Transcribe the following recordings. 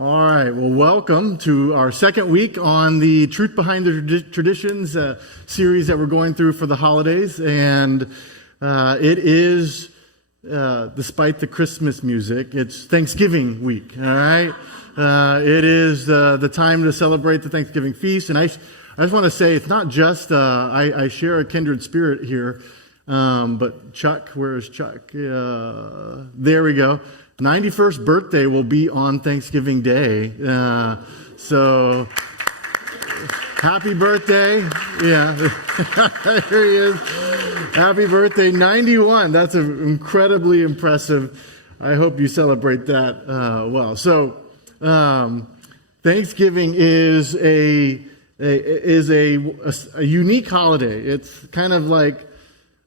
All right, well, welcome to our second week on the Truth Behind the Traditions series that we're going through for the holidays. And it is, despite the Christmas music, it's Thanksgiving week, all right? It is the time to celebrate the Thanksgiving feast. And I just want to say, it's not just, I share a kindred spirit here, but Chuck, where is Chuck? There we go. 91st birthday will be on Thanksgiving Day. So, happy birthday. Yeah, there he is. Happy birthday, 91. That's incredibly impressive. I hope you celebrate that well. So, Thanksgiving is a unique holiday. It's kind of like,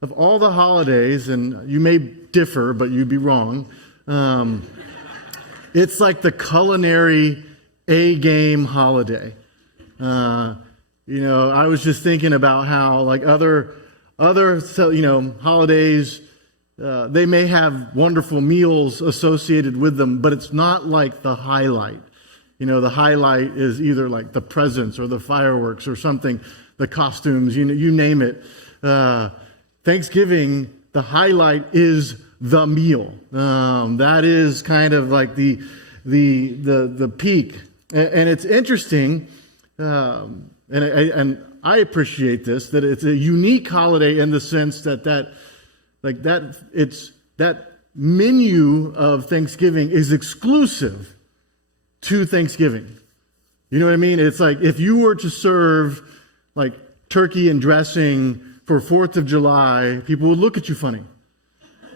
of all the holidays, and you may differ, but you'd be wrong, it's like the culinary A-game holiday. I was just thinking about how like other holidays, they may have wonderful meals associated with them, but it's not like the highlight. The highlight is either like the presents or the fireworks or something, the costumes, you name it. Thanksgiving, the highlight is the meal. That is kind of like the peak. And it's interesting, and I appreciate this, that it's a unique holiday in the sense that menu of Thanksgiving is exclusive to Thanksgiving. You know what I mean? It's like if you were to serve like turkey and dressing for 4th of July, people would look at you funny.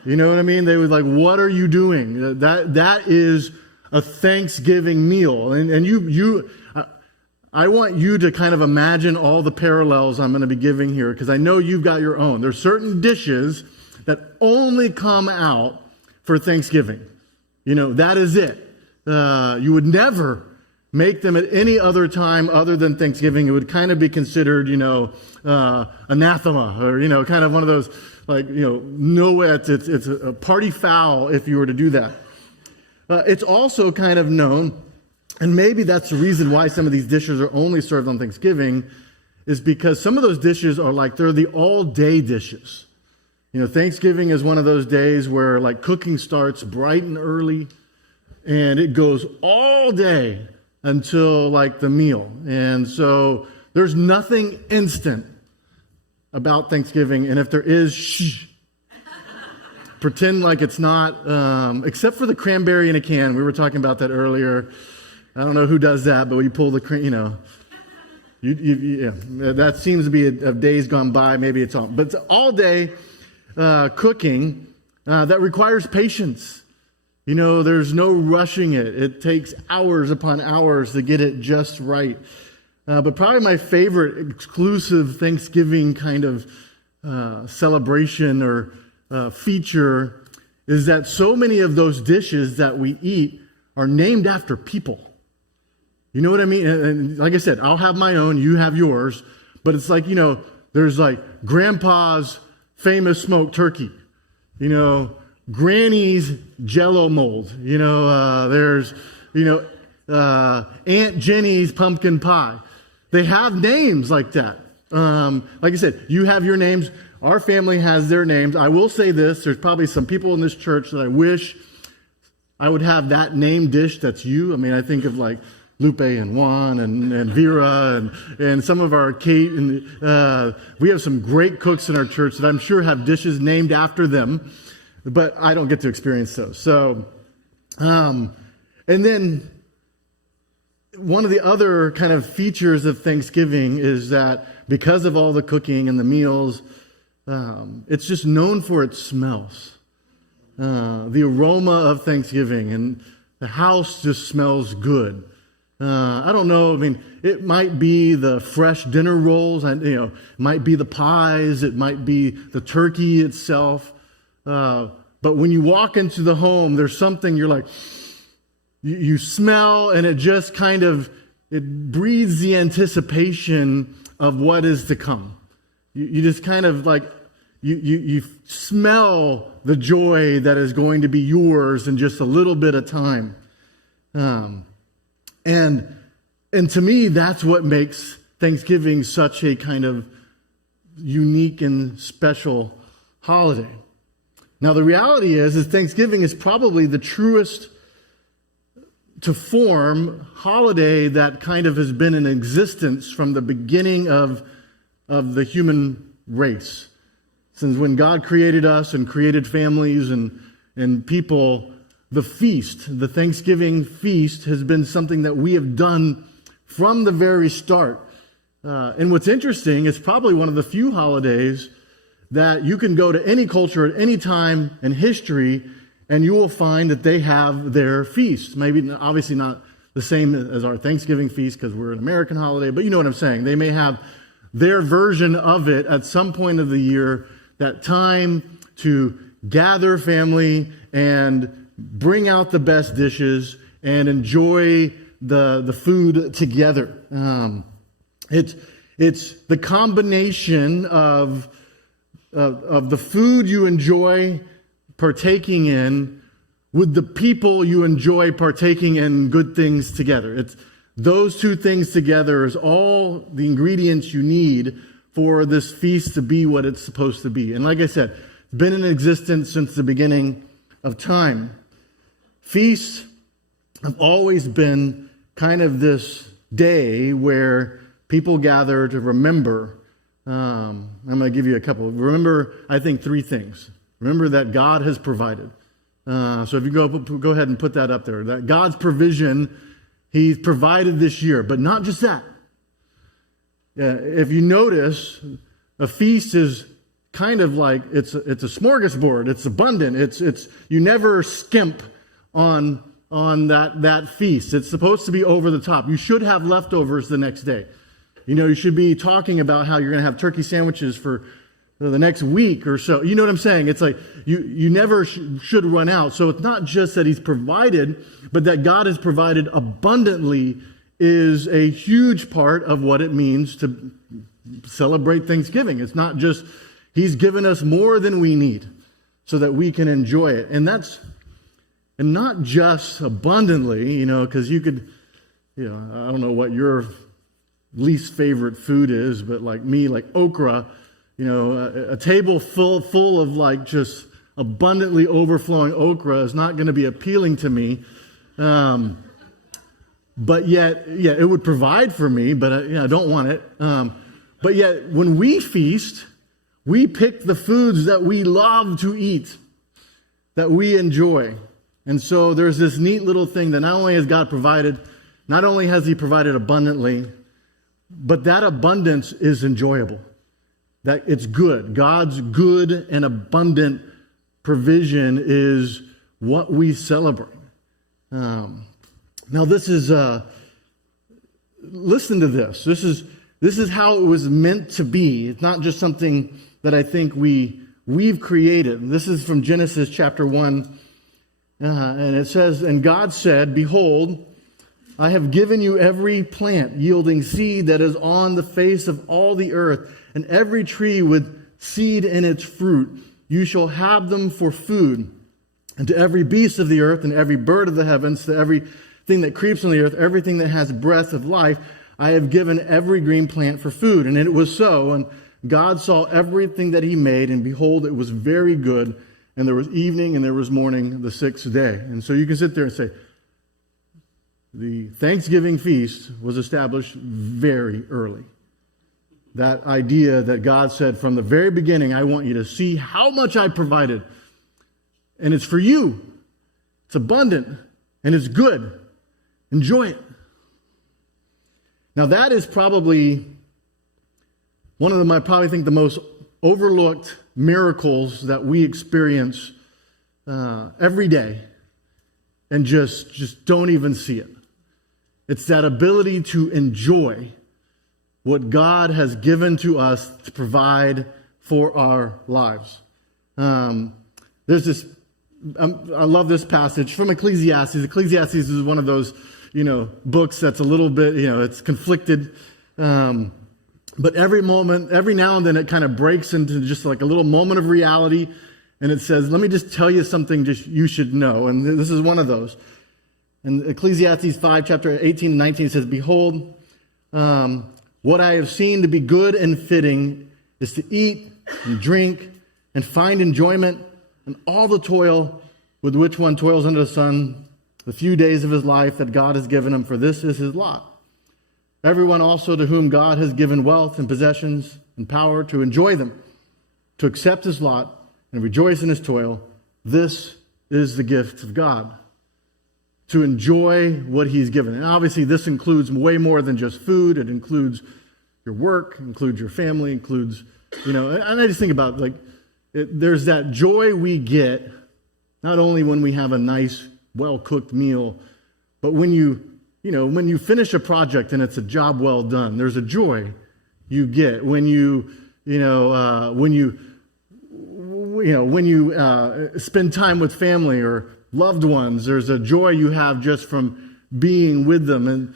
You know what I mean? They would like, what are you doing? That is a Thanksgiving meal. And I want you to kind of imagine all the parallels I'm going to be giving here, because I know you've got your own. There's certain dishes that only come out for Thanksgiving. That is it. You would never make them at any other time other than Thanksgiving. It would kind of be considered, anathema, or, kind of one of those, no way, it's a party foul if you were to do that. It's also kind of known, and maybe that's the reason why some of these dishes are only served on Thanksgiving, is because some of those dishes are they're the all-day dishes. Thanksgiving is one of those days where cooking starts bright and early, and it goes all day until the meal. And so there's nothing instant about Thanksgiving, and if there is, shh, pretend like it's not, except for the cranberry in a can. We were talking about that earlier. I don't know who does that, but when you pull the, that seems to be of days gone by. Maybe it's all, but it's all day cooking that requires patience. There's no rushing it. It takes hours upon hours to get it just right. But probably my favorite exclusive Thanksgiving kind of celebration or feature is that so many of those dishes that we eat are named after people. You know what I mean? And like I said, I'll have my own, you have yours. But it's there's Grandpa's famous smoked turkey. Granny's Jell-O mold. There's, Aunt Jenny's pumpkin pie. They have names like that. Like I said, you have your names. Our family has their names. I will say this. There's probably some people in this church that I wish I would have that name dish that's you. I mean, I think of Lupe and Juan and Vera and some of our Kate. And we have some great cooks in our church that I'm sure have dishes named after them, but I don't get to experience those. So, and then one of the other kind of features of Thanksgiving is that because of all the cooking and the meals, it's just known for its smells. The aroma of Thanksgiving, and the house just smells good. I don't know, it might be the fresh dinner rolls, and it might be the pies, it might be the turkey itself. But when you walk into the home, there's something you're you smell, and it just kind of, it breeds the anticipation of what is to come. You just kind of you smell the joy that is going to be yours in just a little bit of time. And to me, that's what makes Thanksgiving such a kind of unique and special holiday. Now, the reality is Thanksgiving is probably the truest to form holiday that kind of has been in existence from the beginning of the human race. Since when God created us and created families and people, the feast, the Thanksgiving feast, has been something that we have done from the very start. And what's interesting, it's probably one of the few holidays that you can go to any culture at any time in history and you will find that they have their feast. Maybe obviously not the same as our Thanksgiving feast because we're an American holiday, but you know what I'm saying. They may have their version of it at some point of the year, that time to gather family and bring out the best dishes and enjoy the food together. It's the combination of the food you enjoy partaking in with the people you enjoy partaking in good things together. It's those two things together is all the ingredients you need for this feast to be what it's supposed to be. And like I said, it's been in existence since the beginning of time. Feasts have always been kind of this day where people gather to remember. I'm going to give you a couple. Remember, I think, three things. Remember that God has provided. So if you go ahead and put that up there. That God's provision, He's provided this year. But not just that. If you notice, a feast is kind of like, it's a smorgasbord. It's abundant. It's you never skimp on that feast. It's supposed to be over the top. You should have leftovers the next day. You should be talking about how you're going to have turkey sandwiches for the next week or so. You know what I'm saying? It's like you never should run out. So it's not just that He's provided, but that God has provided abundantly is a huge part of what it means to celebrate Thanksgiving. It's not just He's given us more than we need so that we can enjoy it. And not just abundantly, because you could, I don't know what your least favorite food is, but like me, like okra, a table full of like just abundantly overflowing okra is not going to be appealing to me. But yet, it would provide for me, but I don't want it. But yet, when we feast, we pick the foods that we love to eat, that we enjoy. And so there's this neat little thing that not only has God provided, not only has He provided abundantly, but that abundance is enjoyable. That it's good. God's good and abundant provision is what we celebrate. Now this is, listen to this. This is how it was meant to be. It's not just something that I think we've created. This is from Genesis chapter 1. And it says, "And God said, Behold, I have given you every plant yielding seed that is on the face of all the earth, and every tree with seed in its fruit. You shall have them for food. And to every beast of the earth, and every bird of the heavens, to everything that creeps on the earth, everything that has breath of life, I have given every green plant for food." And it was so. And God saw everything that He made, and behold, it was very good. And there was evening and there was morning the sixth day. And so you can sit there and say, the Thanksgiving feast was established very early. That idea that God said from the very beginning, I want you to see how much I provided. And it's for you. It's abundant and it's good. Enjoy it. Now that is probably one of I probably think the most overlooked miracles that we experience every day and just don't even see it. It's that ability to enjoy what God has given to us to provide for our lives. There's this, I love this passage from Ecclesiastes. Ecclesiastes is one of those, books that's a little bit, it's conflicted. But every now and then it kind of breaks into just like a little moment of reality. And it says, let me just tell you something just you should know. And this is one of those. In Ecclesiastes 5, chapter 18 and 19, it says, "Behold, what I have seen to be good and fitting is to eat and drink and find enjoyment and all the toil with which one toils under the sun, the few days of his life that God has given him, for this is his lot. Everyone also to whom God has given wealth and possessions and power to enjoy them, to accept his lot and rejoice in his toil, this is the gift of God." To enjoy what he's given. And obviously this includes way more than just food. It includes your work, includes your family, includes, and I just think about there's that joy we get, not only when we have a nice, well-cooked meal, but when you finish a project and it's a job well done, there's a joy you get when you spend time with family or loved ones. There's a joy you have just from being with them. And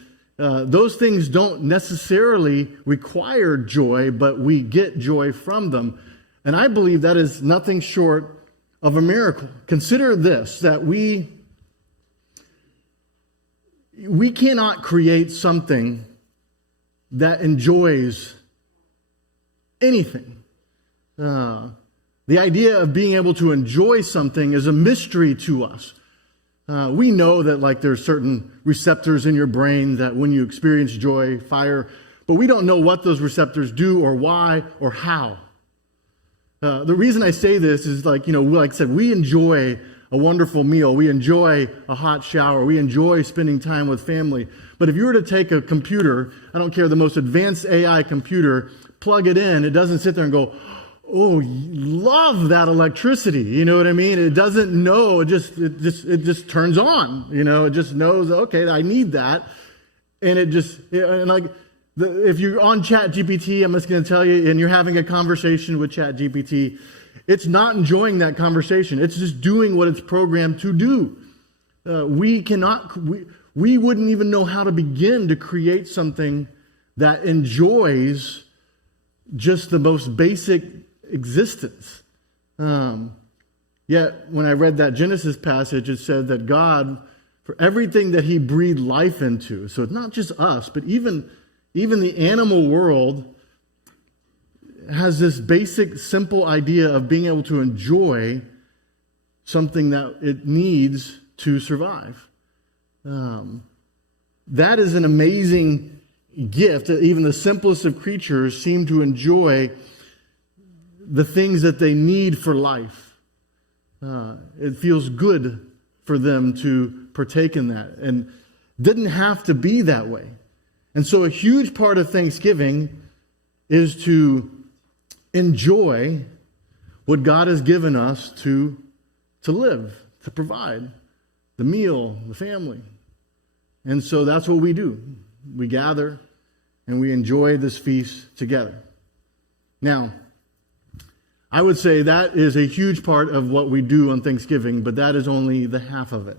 those things don't necessarily require joy, but we get joy from them. And I believe that is nothing short of a miracle. Consider this, that we cannot create something that enjoys anything. The idea of being able to enjoy something is a mystery to us. We know that there's certain receptors in your brain that when you experience joy, fire, but we don't know what those receptors do or why or how. The reason I say this is like I said, we enjoy a wonderful meal. We enjoy a hot shower. We enjoy spending time with family. But if you were to take a computer, I don't care, the most advanced AI computer, plug it in, it doesn't sit there and go, "Oh, love that electricity." You know what I mean? It doesn't know. It just turns on. It just knows, okay, I need that. And if you're on ChatGPT, I'm just going to tell you, and you're having a conversation with ChatGPT, it's not enjoying that conversation. It's just doing what it's programmed to do. We wouldn't even know how to begin to create something that enjoys just the most basic existence. Yet, when I read that Genesis passage, it said that God, for everything that he breathed life into, so it's not just us, but even the animal world has this basic, simple idea of being able to enjoy something that it needs to survive. That is an amazing gift that even the simplest of creatures seem to enjoy the things that they need for life. It feels good for them to partake in that, and didn't have to be that way. And so a huge part of Thanksgiving is to enjoy what God has given us to live, to provide, the meal, the family. And so that's what we do. We gather and we enjoy this feast together. Now, I would say that is a huge part of what we do on Thanksgiving, but that is only the half of it.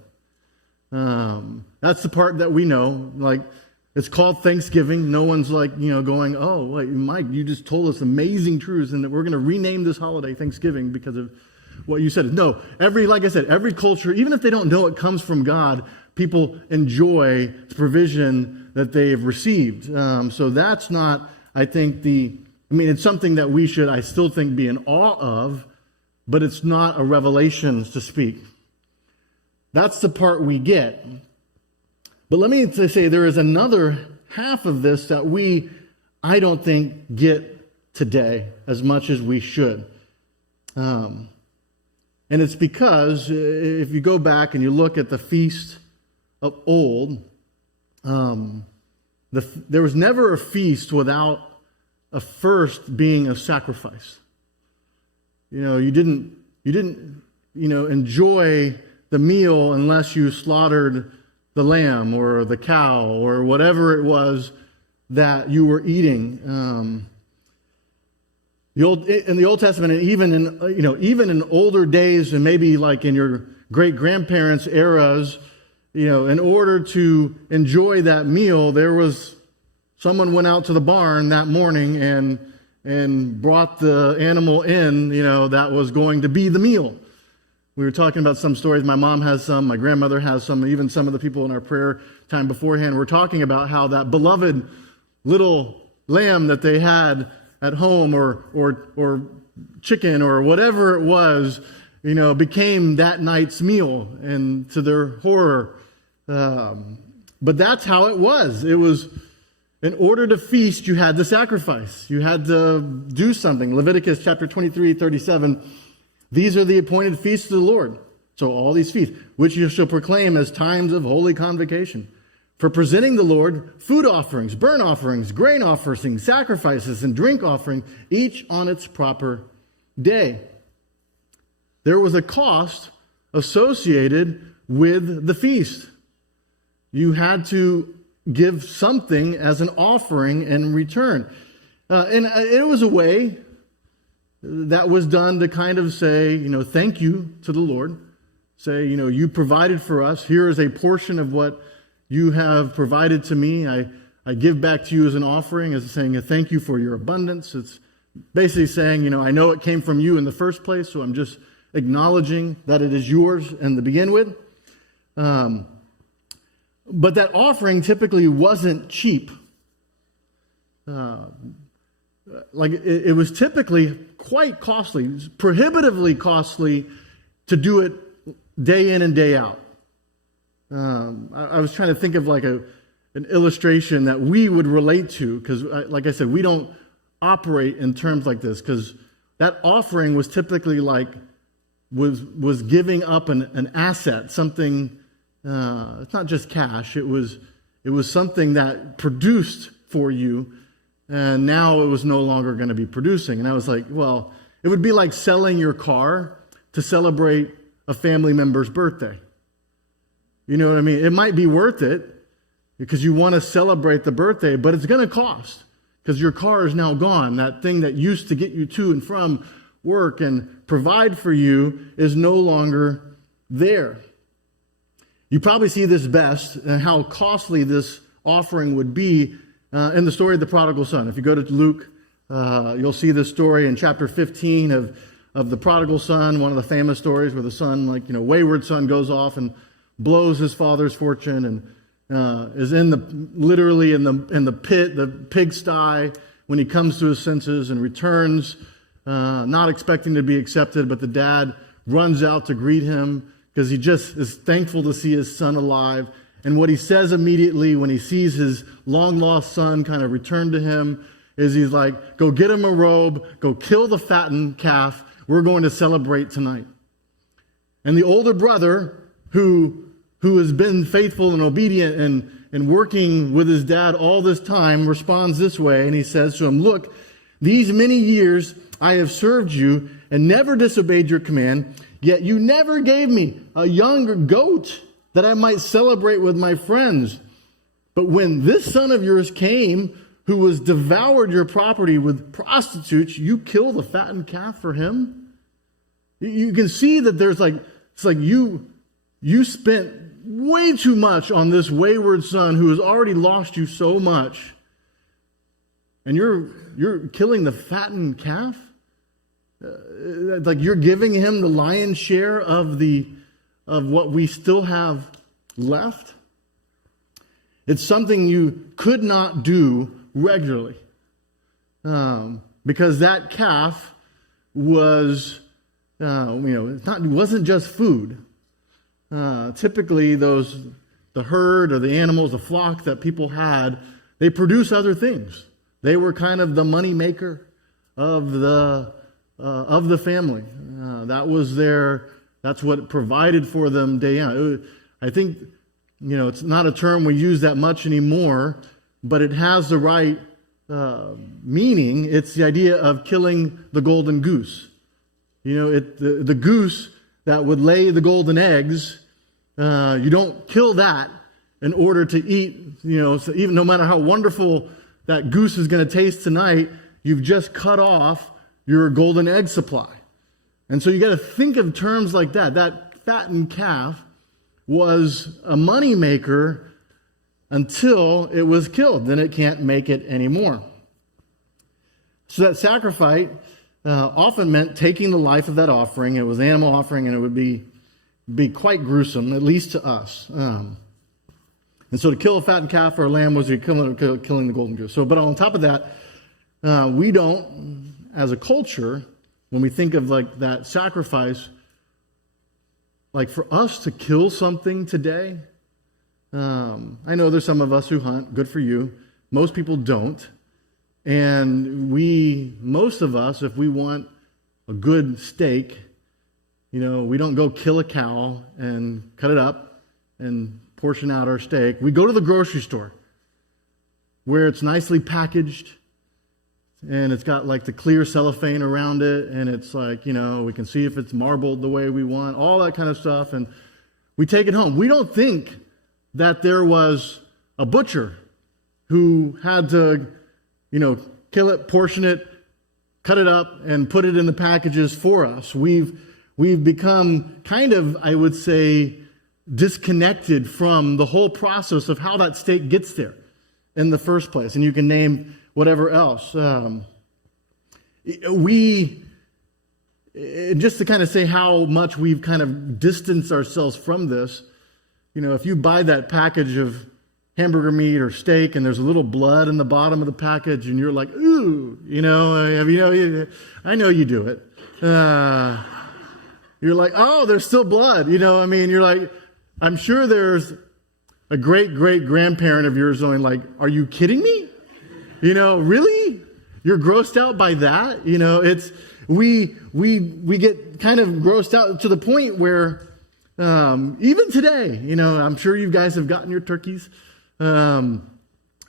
That's the part that we know. It's called Thanksgiving. No one's going, "Oh, wait, Mike, you just told us amazing truths, and that we're going to rename this holiday Thanksgiving because of what you said." No, like I said, every culture, even if they don't know it comes from God, people enjoy the provision that they have received. So that's not, I think, it's something that we should, I still think, be in awe of, but it's not a revelation to speak. That's the part we get. But let me say there is another half of this that I don't think, get today as much as we should. And it's because if you go back and you look at the feast of old, there was never a feast without a first being a sacrifice. You didn't enjoy the meal unless you slaughtered the lamb or the cow or whatever it was that you were eating. In the Old Testament, and even in older days, and maybe like in your great grandparents' eras, in order to enjoy that meal, someone went out to the barn that morning and brought the animal in, that was going to be the meal. We were talking about some stories. My mom has some, my grandmother has some, even some of the people in our prayer time beforehand were talking about how that beloved little lamb that they had at home or chicken or whatever it was, became that night's meal, and to their horror. But that's how it was. It was, in order to feast, you had to sacrifice. You had to do something. Leviticus chapter 23:37. These are the appointed feasts of the Lord. So all these feasts, which you shall proclaim as times of holy convocation, for presenting the Lord food offerings, burnt offerings, grain offerings, sacrifices, and drink offering, each on its proper day. There was a cost associated with the feast. You had to give something as an offering in return. And it was a way that was done to kind of say, thank you to the Lord. Say, you provided for us. Here is a portion of what you have provided to me. I give back to you as an offering, as saying a thank you for your abundance. It's basically saying, I know it came from you in the first place, so I'm just acknowledging that it is yours and to begin with. But that offering typically wasn't cheap. It was typically quite costly, prohibitively costly to do it day in and day out. I was trying to think of an illustration that we would relate to, because like I said, we don't operate in terms like this, because that offering was typically was giving up an asset, something. It's not just cash. It was something that produced for you, and now it was no longer going to be producing. And I was like, well, it would be like selling your car to celebrate a family member's birthday. You know what I mean? It might be worth it because you want to celebrate the birthday, but it's going to cost because your car is now gone. That thing that used to get you to and from work and provide for you is no longer there. You probably see this best and how costly this offering would be in the story of the prodigal son. If you go to Luke, you'll see this story in chapter 15 of the prodigal son, one of the famous stories where the son, wayward son, goes off and blows his father's fortune and is literally in the pit, the pigsty, when he comes to his senses and returns, not expecting to be accepted, but the dad runs out to greet him because he just is thankful to see his son alive. And what he says immediately when he sees his long-lost son kind of return to him is he's like, go get him a robe, go kill the fattened calf, we're going to celebrate tonight. And the older brother, who has been faithful and obedient and working with his dad all this time, responds this way, and he says to him, look, these many years I have served you and never disobeyed your command, yet you never gave me a younger goat that I might celebrate with my friends. But when this son of yours came, who has devoured your property with prostitutes, you kill the fattened calf for him? You can see that it's like you spent way too much on this wayward son who has already lost you so much, and you're killing the fattened calf? Like you're giving him the lion's share of what we still have left? It's something you could not do regularly, because that calf was, it wasn't just food. Typically, the herd or the animals, the flock that people had, they produce other things. They were kind of the money maker of the family. That's what provided for them day in. I think, it's not a term we use that much anymore, but it has the right meaning. It's the idea of killing the golden goose. The goose that would lay the golden eggs, you don't kill that in order to eat, so even no matter how wonderful that goose is going to taste tonight, you've just cut off your golden egg supply. And so you got to think of terms like that. That fattened calf was a money maker until it was killed. Then it can't make it anymore. So that sacrifice often meant taking the life of that offering. It was an animal offering, and it would be be quite gruesome, at least to us. And so to kill a fattened calf or a lamb was killing the golden goose. So, but on top of that, we don't, as a culture, when we think of like that sacrifice, like for us to kill something today, I know there's some of us who hunt, good for you. Most people don't. And most of us, if we want a good steak, we don't go kill a cow and cut it up and portion out our steak. We go to the grocery store where it's nicely packaged and it's got like the clear cellophane around it, and it's like, we can see if it's marbled the way we want, all that kind of stuff, and we take it home. We don't think that there was a butcher who had to, kill it, portion it, cut it up, and put it in the packages for us. We've become kind of, I would say, disconnected from the whole process of how that steak gets there in the first place. And you can name whatever else. Just to kind of say how much we've kind of distanced ourselves from this, if you buy that package of hamburger meat or steak and there's a little blood in the bottom of the package and you're like, ooh, I know you do it. You're like, oh, there's still blood. You're like, I'm sure there's a great-great-grandparent of yours going like, are you kidding me? Really? You're grossed out by that? It's, we get kind of grossed out to the point where, even today, I'm sure you guys have gotten your turkeys. Who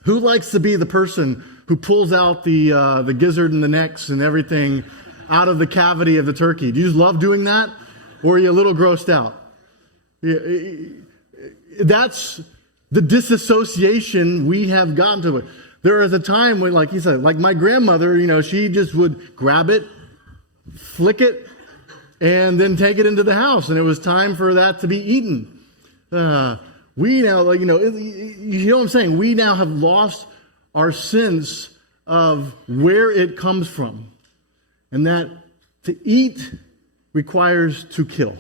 likes to be the person who pulls out the gizzard and the necks and everything out of the cavity of the turkey? Do you just love doing that? Or are you a little grossed out? That's the disassociation we have gotten to it. There was a time when, like he said, like my grandmother, she just would grab it, flick it, and then take it into the house. And it was time for that to be eaten. We now, you know what I'm saying? We now have lost our sense of where it comes from. And that to eat requires to kill.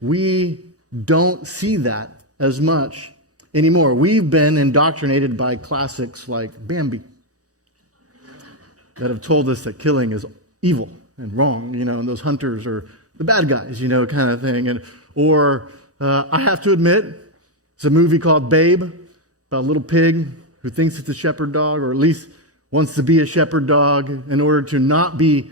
We don't see that as much anymore. We've been indoctrinated by classics like Bambi that have told us that killing is evil and wrong, and those hunters are the bad guys, kind of thing. Or I have to admit, it's a movie called Babe about a little pig who thinks it's a shepherd dog, or at least wants to be a shepherd dog in order to not be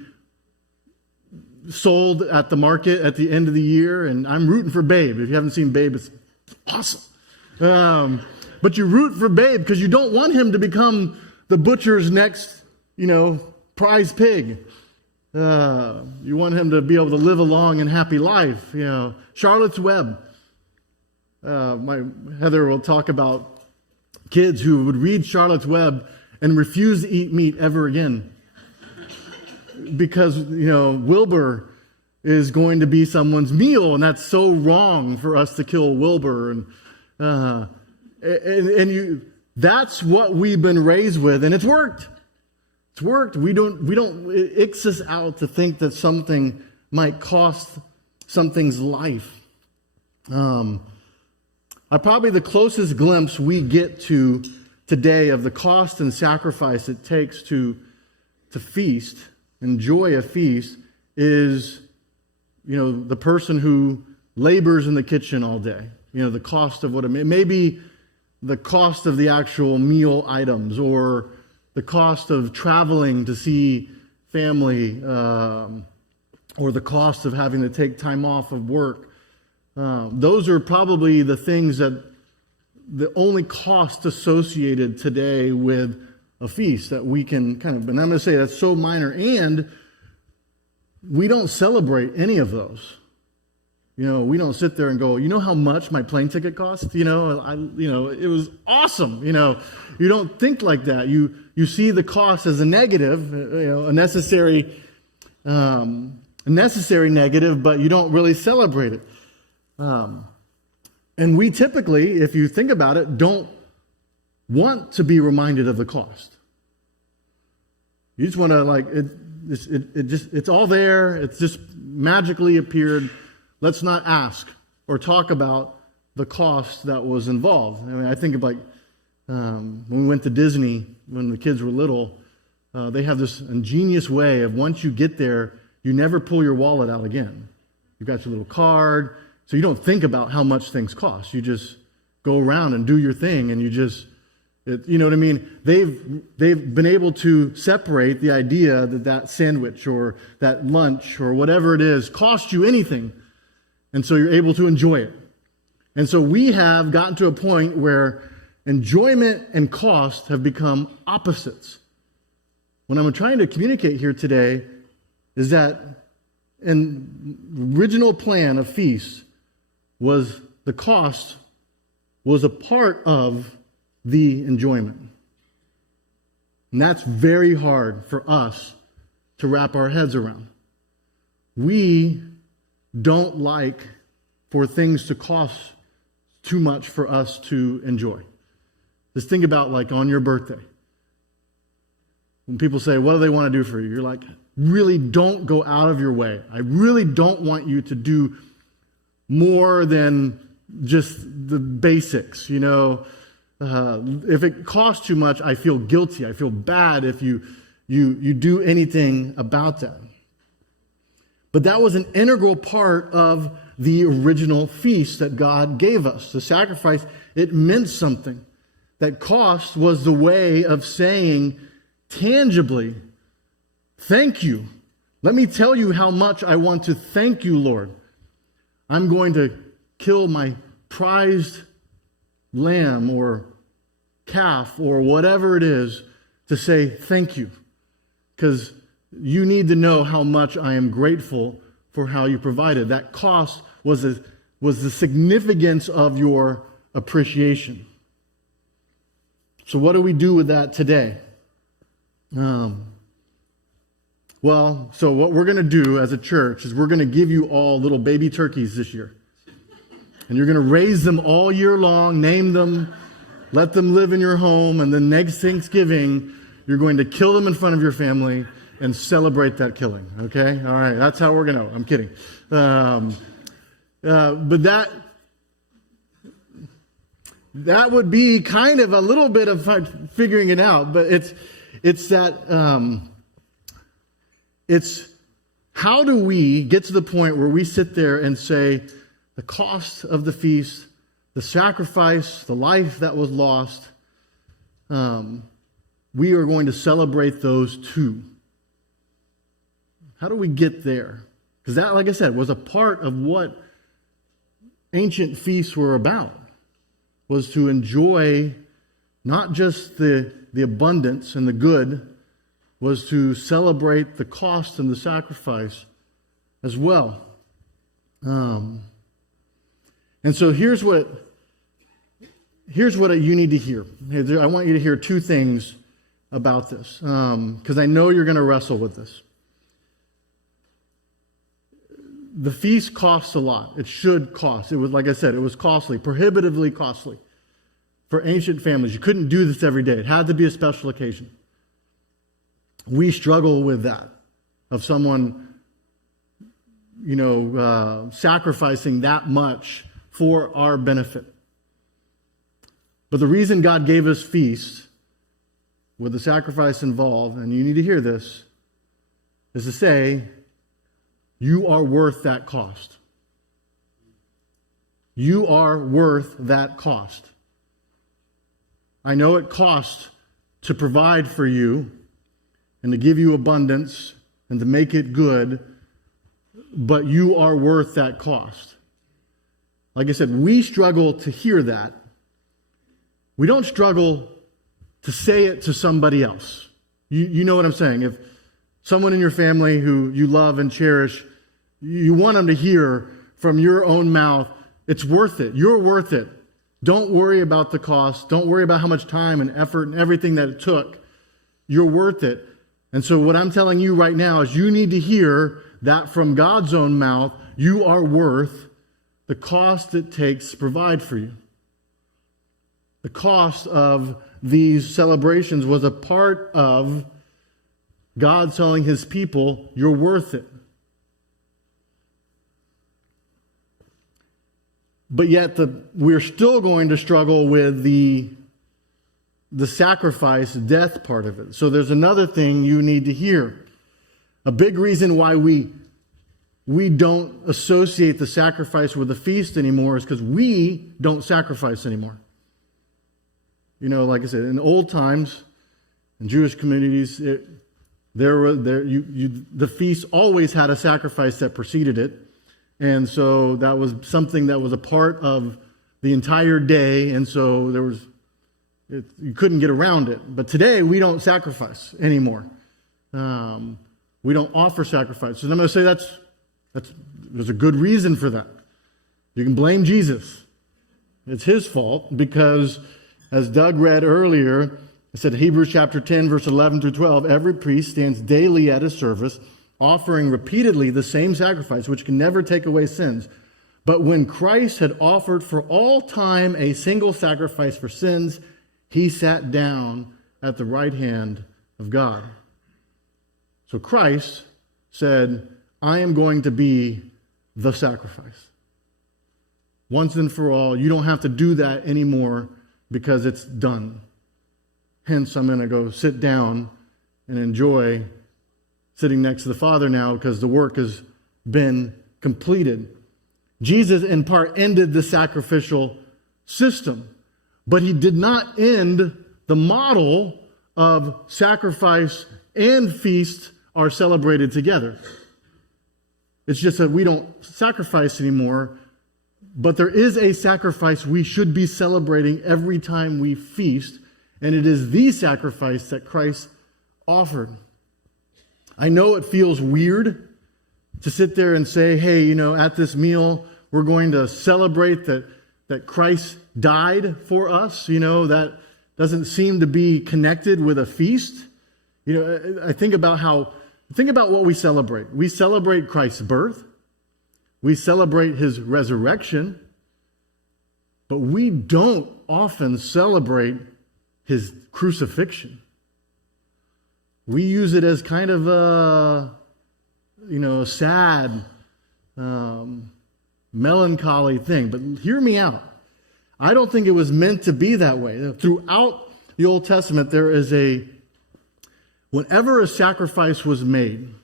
sold at the market at the end of the year. And I'm rooting for Babe. If you haven't seen Babe, it's awesome. But you root for Babe because you don't want him to become the butcher's next, prize pig. You want him to be able to live a long and happy life. Charlotte's Web. My Heather will talk about kids who would read Charlotte's Web and refuse to eat meat ever again. Because, Wilbur is going to be someone's meal, and that's so wrong for us to kill Wilbur. That's what we've been raised with, and it's worked. It's worked. It icks us out to think that something might cost something's life. Probably the closest glimpse we get to today of the cost and sacrifice it takes to feast, enjoy a feast, is, the person who labors in the kitchen all day. The cost of what it may be, the cost of the actual meal items, or the cost of traveling to see family, or the cost of having to take time off of work. Those are probably the things that the only cost associated today with a feast that we can and I'm going to say that's so minor, and we don't celebrate any of those. We don't sit there and go, how much my plane ticket cost? It was awesome. You don't think like that. You see the cost as a negative, a necessary negative, but you don't really celebrate it. And we typically, if you think about it, don't want to be reminded of the cost. You just want to it's all there. It's just magically appeared. Let's not ask or talk about the cost that was involved. I mean, I think of like when we went to Disney when the kids were little, they have this ingenious way of once you get there, you never pull your wallet out again. You've got your little card, so you don't think about how much things cost. You just go around and do your thing, and you know what I mean? They've been able to separate the idea that sandwich or that lunch or whatever it is cost you anything, and so you're able to enjoy it. And so we have gotten to a point where enjoyment and cost have become opposites. What I'm trying to communicate here today is that an original plan of feast was the cost was a part of the enjoyment. And that's very hard for us to wrap our heads around. We don't like for things to cost too much for us to enjoy. Just think about like on your birthday. When people say, what do they want to do for you? You're like, really don't go out of your way. I really don't want you to do more than just the basics, you know. If it costs too much, I feel guilty. I feel bad if you do anything about that. But that was an integral part of the original feast that God gave us. The sacrifice, it meant something. That cost was the way of saying tangibly, thank you. Let me tell you how much I want to thank you, Lord. I'm going to kill my prized lamb or calf or whatever it is to say thank you. Because you need to know how much I am grateful for how you provided. That cost was the significance of your appreciation. So what do we do with that today? So what we're going to do as a church is we're going to give you all little baby turkeys this year. And you're going to raise them all year long, name them, let them live in your home, and then next Thanksgiving, you're going to kill them in front of your family and celebrate that killing, okay? All right, that's how we're going to, I'm kidding. But that would be kind of a little bit of figuring it out, but it's how do we get to the point where we sit there and say the cost of the feast, the sacrifice, the life that was lost, we are going to celebrate those too. How do we get there? Because that, like I said, was a part of what ancient feasts were about, was to enjoy not just the abundance and the good, was to celebrate the cost and the sacrifice as well. And so here's what you need to hear. I want you to hear two things about this, because I know you're going to wrestle with this. The feast costs a lot. It should cost. It was, like I said, it was costly, prohibitively costly for ancient families. You couldn't do this every day. It had to be a special occasion. We struggle with that, of someone, sacrificing that much for our benefit. But the reason God gave us feasts with the sacrifice involved, and you need to hear this, is to say, you are worth that cost. You are worth that cost. I know it costs to provide for you and to give you abundance and to make it good, but you are worth that cost. Like I said, we struggle to hear that. We don't struggle to say it to somebody else. You know what I'm saying? If someone in your family who you love and cherish, you want them to hear from your own mouth, it's worth it. You're worth it. Don't worry about the cost. Don't worry about how much time and effort and everything that it took. You're worth it. And so what I'm telling you right now is you need to hear that from God's own mouth. You are worth the cost it takes to provide for you. The cost of these celebrations was a part of God telling his people, you're worth it. but yet we're still going to struggle with the sacrifice, death part of it. So there's another thing you need to hear. A big reason why we don't associate the sacrifice with the feast anymore is because we don't sacrifice anymore. You know, like I said, in old times, in Jewish communities, the feast always had a sacrifice that preceded it. And so that was something that was a part of the entire day. And so you couldn't get around it. But today, we don't sacrifice anymore. We don't offer sacrifices. And I'm going to say there's a good reason for that. You can blame Jesus. It's his fault because, as Doug read earlier, it said Hebrews chapter 10, verse 11 through 12, every priest stands daily at his service, offering repeatedly the same sacrifice, which can never take away sins. But when Christ had offered for all time a single sacrifice for sins, he sat down at the right hand of God. So Christ said, I am going to be the sacrifice. Once and for all, you don't have to do that anymore because it's done. Hence, I'm going to go sit down and enjoy sitting next to the Father now because the work has been completed. Jesus, in part, ended the sacrificial system, but he did not end the model of sacrifice and feast are celebrated together. It's just that we don't sacrifice anymore, but there is a sacrifice we should be celebrating every time we feast, and it is the sacrifice that Christ offered. I know it feels weird to sit there and say, hey, you know, at this meal, we're going to celebrate that Christ died for us. You know, that doesn't seem to be connected with a feast. You know, I think about what we celebrate. We celebrate Christ's birth. We celebrate his resurrection. But we don't often celebrate his crucifixion. We use it as kind of a sad, melancholy thing. But hear me out. I don't think it was meant to be that way. Throughout the Old Testament, whenever a sacrifice was made,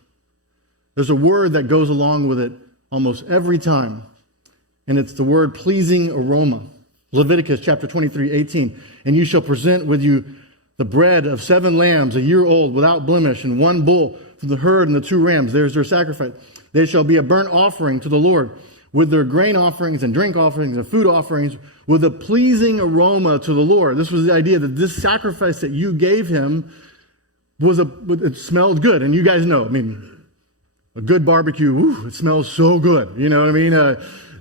there's a word that goes along with it almost every time. And it's the word pleasing aroma. Leviticus chapter 23:18. And you shall present with you the bread of 7 lambs, a year old, without blemish, and 1 bull from the herd and the 2 rams. There's their sacrifice. They shall be a burnt offering to the Lord, with their grain offerings and drink offerings and food offerings, with a pleasing aroma to the Lord. This was the idea that this sacrifice that you gave him it smelled good. And you guys know, I mean, a good barbecue, it smells so good. You know what I mean?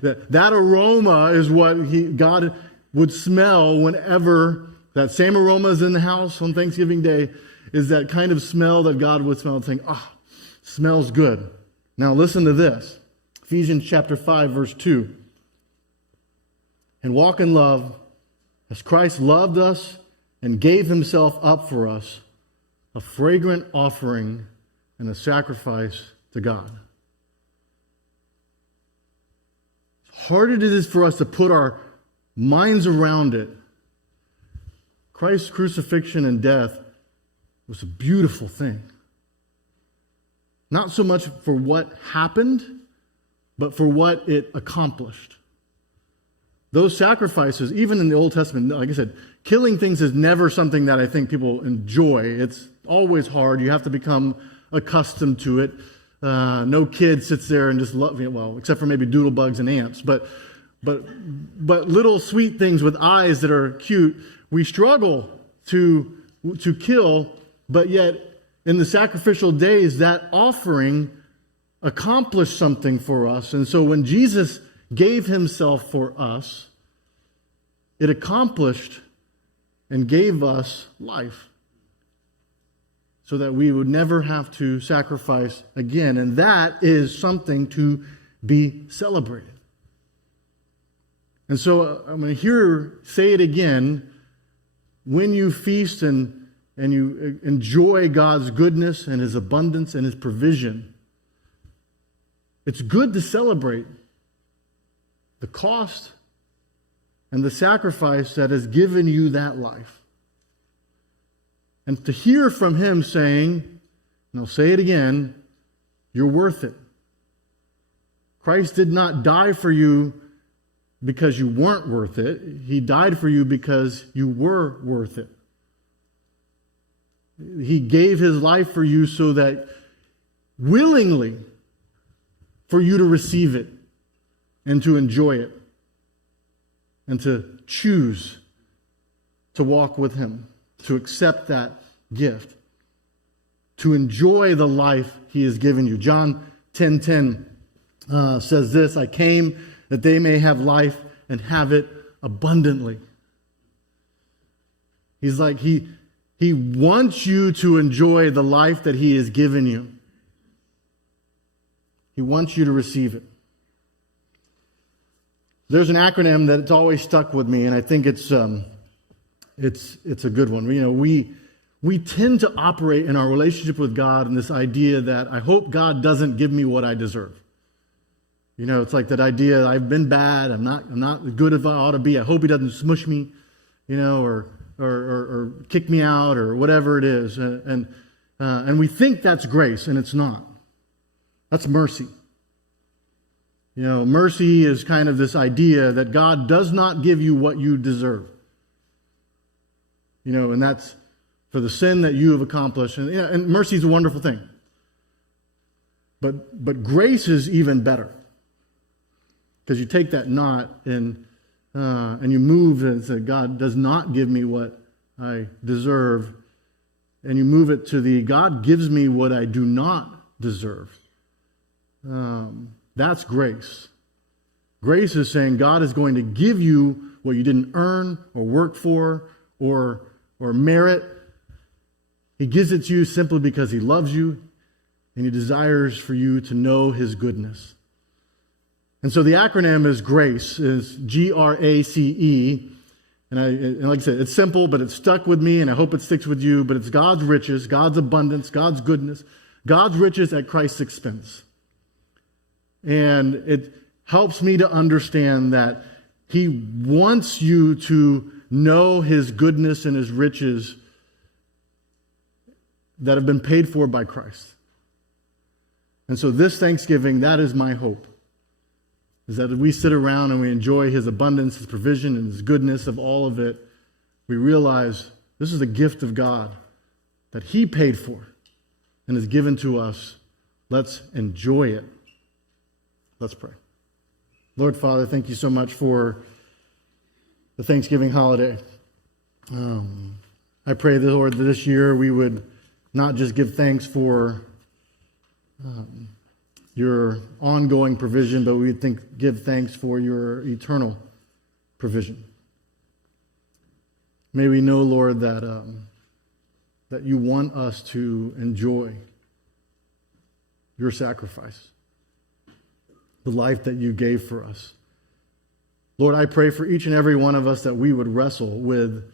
That aroma is what God would smell whenever that same aroma is in the house on Thanksgiving Day, is that kind of smell that God would smell and think, smells good. Now listen to this. Ephesians chapter 5, verse 2. And walk in love as Christ loved us and gave himself up for us, a fragrant offering and a sacrifice to God. As hard as it is for us to put our minds around it, Christ's crucifixion and death was a beautiful thing. Not so much for what happened, but for what it accomplished. Those sacrifices, even in the Old Testament, like I said, killing things is never something that I think people enjoy. It's always hard. You have to become accustomed to it. No kid sits there and just love it, well, except for maybe doodlebugs and ants. But little sweet things with eyes that are cute, we struggle to kill, but yet in the sacrificial days, that offering accomplished something for us. And so when Jesus gave himself for us, it accomplished and gave us life so that we would never have to sacrifice again. And that is something to be celebrated. And so I'm going to say it again. When you feast and you enjoy God's goodness and his abundance and his provision, it's good to celebrate the cost and the sacrifice that has given you that life. And to hear from him saying, and I'll say it again, you're worth it. Christ did not die for you because you weren't worth it. He died for you because you were worth it. He gave his life for you so that willingly for you to receive it and to enjoy it and to choose to walk with him, to accept that gift, to enjoy the life he has given you. John 10:10 says this, I came that they may have life and have it abundantly. He's like, he wants you to enjoy the life that he has given you. He wants you to receive it. There's an acronym that's always stuck with me, and I think it's a good one. You know, we tend to operate in our relationship with God in this idea that I hope God doesn't give me what I deserve. You know, it's like that idea, I've been bad, I'm not as good as I ought to be. I hope he doesn't smush me, you know, or kick me out or whatever it is. And we think that's grace, and it's not. That's mercy. You know, mercy is kind of this idea that God does not give you what you deserve. You know, and that's for the sin that you have accomplished. And mercy is a wonderful thing. But grace is even better. Because you take that knot and you move and say, God does not give me what I deserve. And you move it to the God gives me what I do not deserve. That's grace. Grace is saying God is going to give you what you didn't earn or work for or merit. He gives it to you simply because he loves you and he desires for you to know his goodness. And so the acronym is GRACE, is GRACE. And like I said, it's simple, but it's stuck with me, and I hope it sticks with you. But it's God's riches, God's abundance, God's goodness, God's riches at Christ's expense. And it helps me to understand that he wants you to know his goodness and his riches that have been paid for by Christ. And so this Thanksgiving, that is my hope, is that as we sit around and we enjoy his abundance, his provision, and his goodness of all of it, we realize this is a gift of God that he paid for and is given to us. Let's enjoy it. Let's pray. Lord Father, thank you so much for the Thanksgiving holiday. I pray, Lord, that this year we would not just give thanks for your ongoing provision, but we would give thanks for your eternal provision. May we know, Lord, that you want us to enjoy your sacrifice, the life that you gave for us. Lord, I pray for each and every one of us that we would wrestle with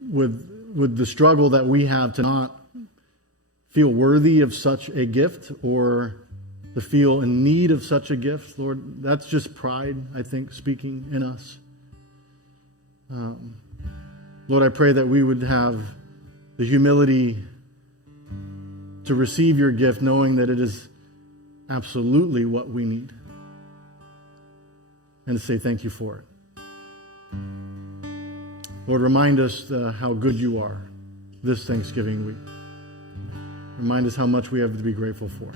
the struggle that we have to not feel worthy of such a gift or to feel in need of such a gift. Lord, that's just pride, I think, speaking in us. Lord, I pray that we would have the humility to receive your gift, knowing that it is absolutely what we need, and to say thank you for it. Lord, remind us how good you are this Thanksgiving week. Remind us how much we have to be grateful for.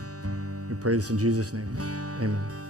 We pray this in Jesus' name. Amen.